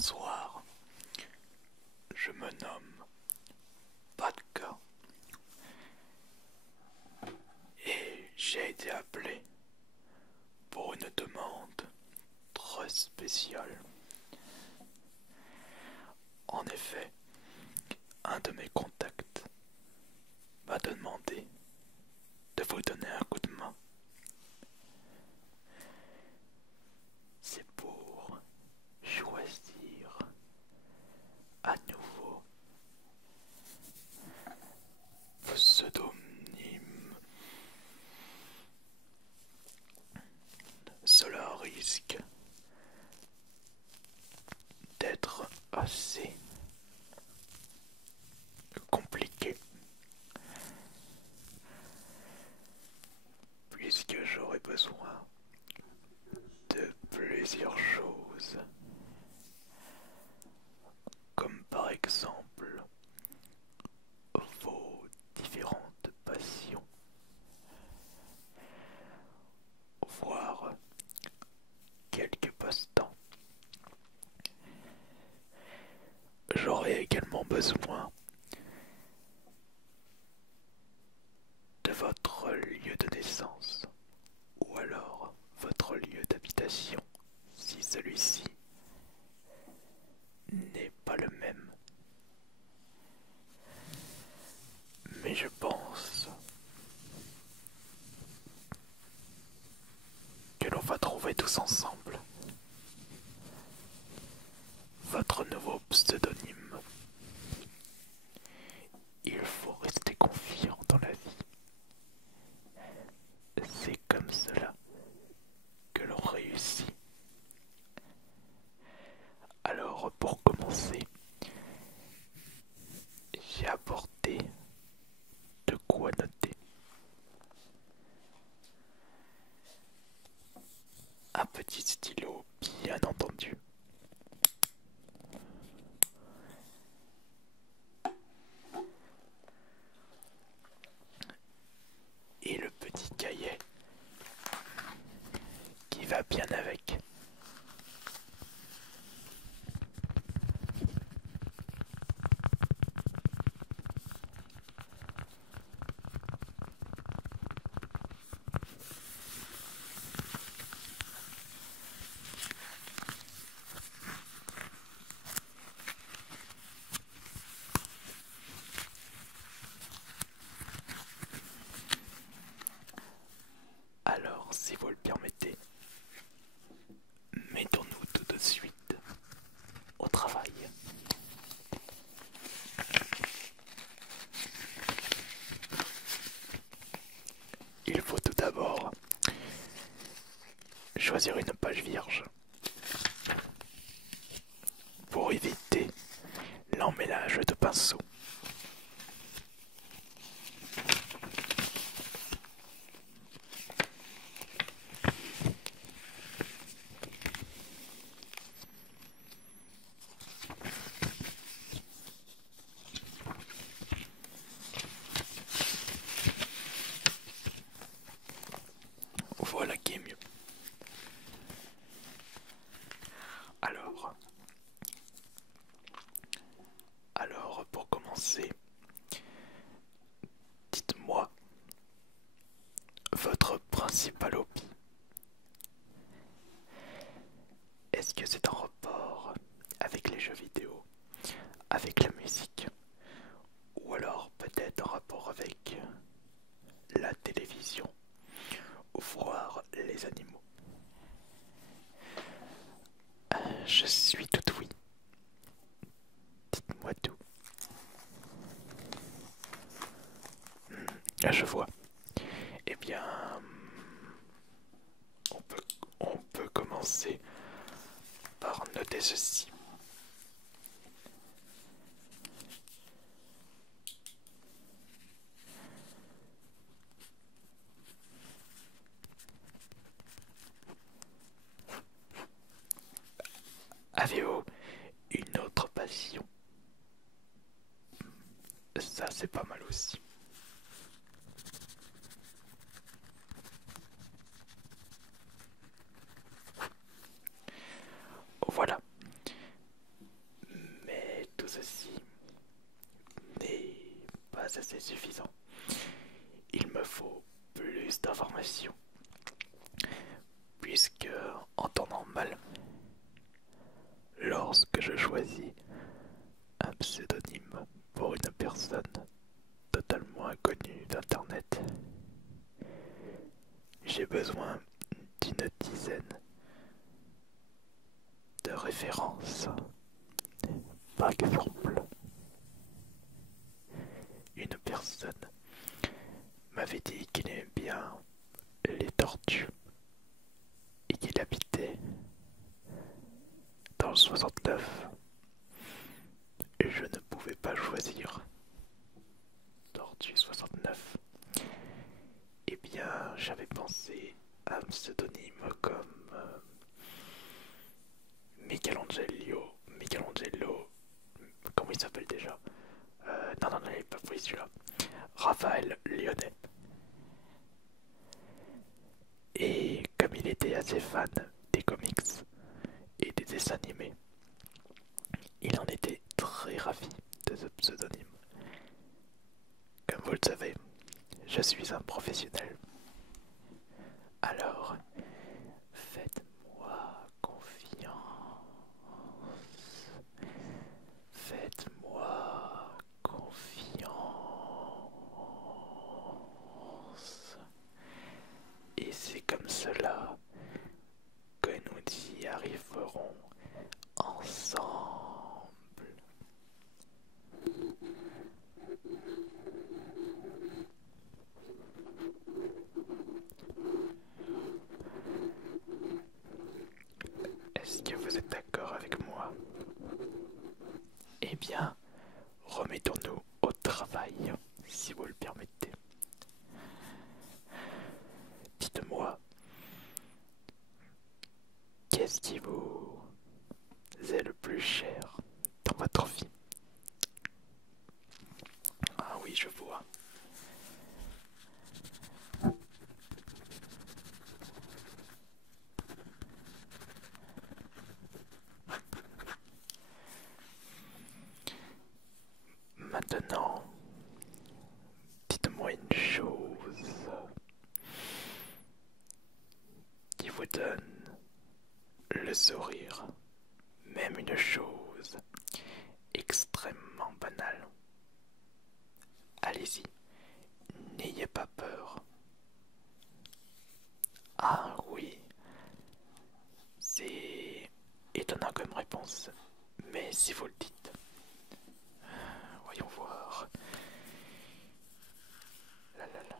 Bonsoir, je me nomme Patka et j'ai été appelé pour une demande très spéciale. En effet, un de mes contacts m'a demandé de vous donner un coup de main. C'est pour choisir à nouveau pseudonyme. Cela risque d'être assez compliqué puisque j'aurai besoin de plusieurs choses, comme par exemple vos différentes passions, voire quelques passe-temps. J'aurai également besoin de votre lieu de naissance ou alors votre lieu d'habitation si celui-ci n'est pas le même. Mais je pense que l'on va trouver tous ensemble votre nouveau pseudonyme. Il faut rester confiant dans la vie. C'est comme cela que l'on réussit. Alors pour commencer, j'ai apporté de quoi noter. Un petit stylo, bien entendu. Et le petit cahier qui va bien avec. Alors, si vous le permettez, mettons-nous tout de suite au travail. Il faut tout d'abord choisir une page vierge pour éviter l'emmêlage de pinceaux. Voilà qui est mieux. Alors pour commencer, dites-moi votre principal hobby. Est-ce que c'est en rapport avec les jeux vidéo, avec la musique, ou alors peut-être en rapport avec la télévision, ou voir les animaux? Je suis tout oui. Dites-moi tout. Je vois. Eh bien, on peut commencer par noter ceci. Avez-vous une autre passion? Ça, c'est pas mal aussi. Voilà. ceci n'est pas assez suffisant. Il me faut plus d'informations, puisque en temps normal, lorsque je choisis un pseudonyme pour une personne totalement inconnue d'Internet, j'ai besoin d'une dizaine de références. Par exemple, une personne m'avait dit qu'il aimait bien les tortues et qu'il habitait dans le 69. Et je ne pouvais pas choisir Tortue 69. Eh bien, j'avais pensé à un pseudonyme comme Michelangelo, comment il s'appelle déjà? Non, il n'est pas pris celui-là. Raphaël Lyonnais. Et comme il était assez fan des comics et des dessins animés, il en était très ravi de ce pseudonyme. Comme vous le savez, je suis un professionnel. Alors, faites-moi confiance. Faites-moi confiance. Et c'est comme cela que nous y arriverons ensemble. Est-ce que vous êtes d'accord avec moi? Eh bien, remettons-nous au travail, si vous le permettez. Dites-moi, qu'est-ce qui vous est le plus cher dans votre vie? Ah oui, je vois. Maintenant, dites-moi une chose qui vous donne le sourire, même une chose extrêmement banale. Allez-y, n'ayez pas peur. Ah oui, c'est étonnant comme réponse, mais si vous le dites, voyons voir. Là, là, là.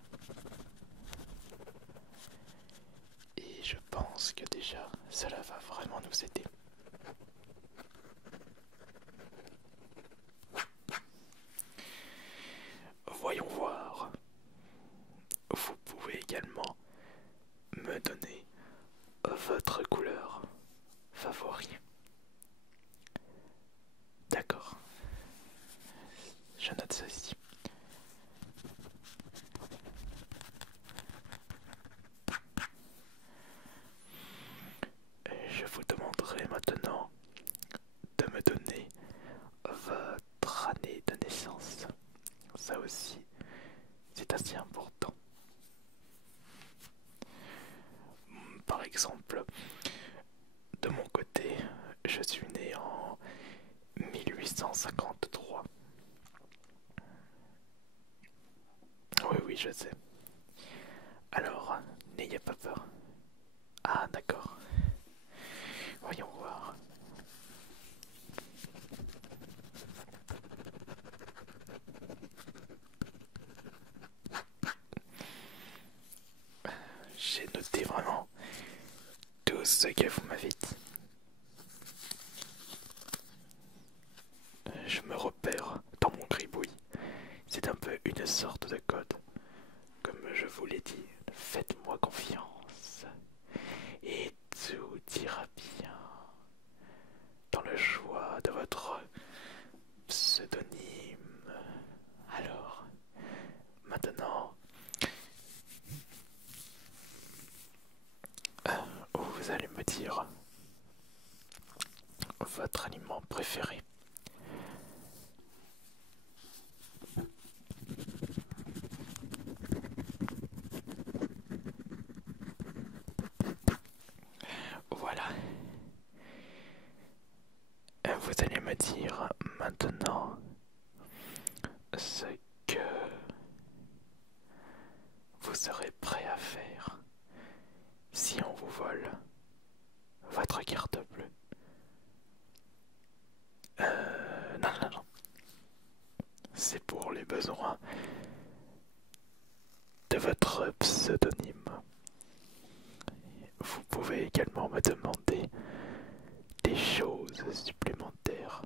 Et je pense que déjà, cela va vraiment nous aider. Voyons voir. Vous pouvez également me donner votre couleur favorite. D'accord. Je note ceci. Je vous demanderai maintenant de me donner votre année de naissance. Ça aussi, c'est assez important. Par exemple, de mon côté, je suis né en 1853. Oui, je sais. Alors, n'ayez pas peur. Ah, d'accord. Voyons voir. J'ai noté vraiment tout ce que vous m'avez dit. Je me repère dans mon gribouille. C'est un peu une sorte de code. Comme je vous l'ai dit, faites-moi confiance. Et tout ira bien. Dans le choix de votre pseudonyme. Alors, maintenant, vous allez me dire votre aliment préféré. ce que vous serez prêt à faire si on vous vole votre carte bleue. Non, non, non. C'est pour les besoins de votre pseudonyme. Vous pouvez également me demander des choses supplémentaires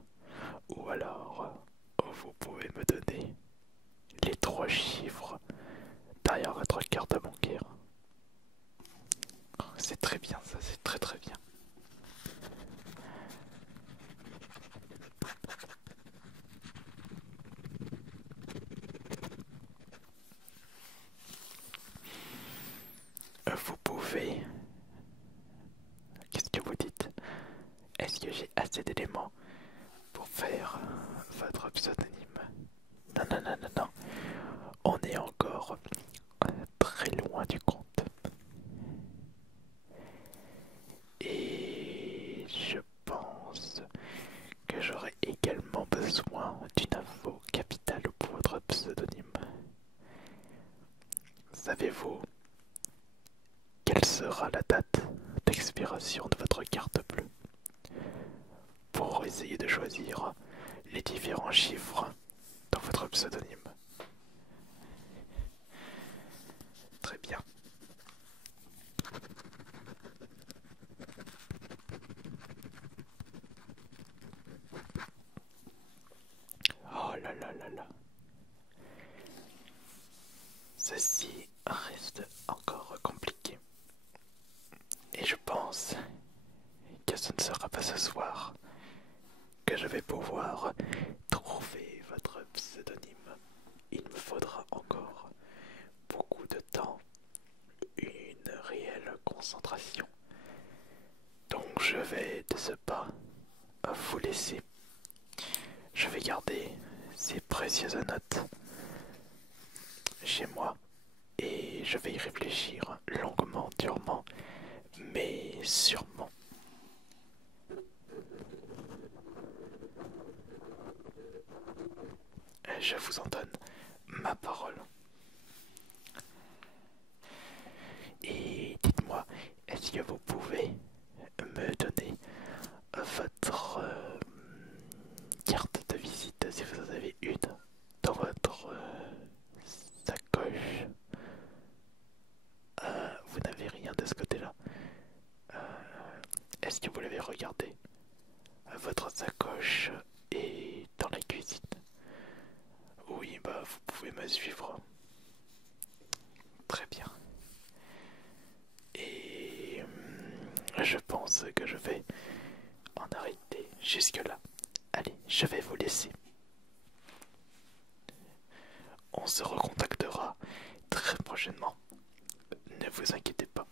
ou alors vous pouvez me donner les 3 chiffres derrière votre carte bancaire. C'est très bien ça, c'est très très bien. Vous pouvez... Qu'est-ce que vous dites? Est-ce que j'ai assez d'éléments pour faire votre pseudonyme? Non, non, non, non, non. On est encore très loin du compte. Et je pense que j'aurai également besoin d'une info capitale pour votre pseudonyme. Savez-vous quelle sera la date d'expiration de votre carte bleue? Pour essayer de choisir les différents chiffres dans votre pseudonyme. Très bien. Oh là là là là. Ceci reste encore compliqué. Et je pense que ce ne sera pas ce soir que je vais pouvoir trouver votre pseudonyme. Il me faudra encore beaucoup de temps, une réelle concentration. Donc je vais de ce pas vous laisser. Je vais garder ces précieuses notes chez moi et je vais y réfléchir longuement, durement, mais sûrement. Je vous en donne ma parole. Et dites-moi, est-ce que vous pouvez me donner votre carte de visite, si vous en avez une, dans votre sacoche? Vous n'avez rien de ce côté-là. Est-ce que vous l'avez regardé? Votre sacoche est dans la cuisine. Oui, bah vous pouvez me suivre. Très bien. Et je pense que je vais en arrêter jusque-là. Allez, je vais vous laisser. On se recontactera très prochainement. Ne vous inquiétez pas.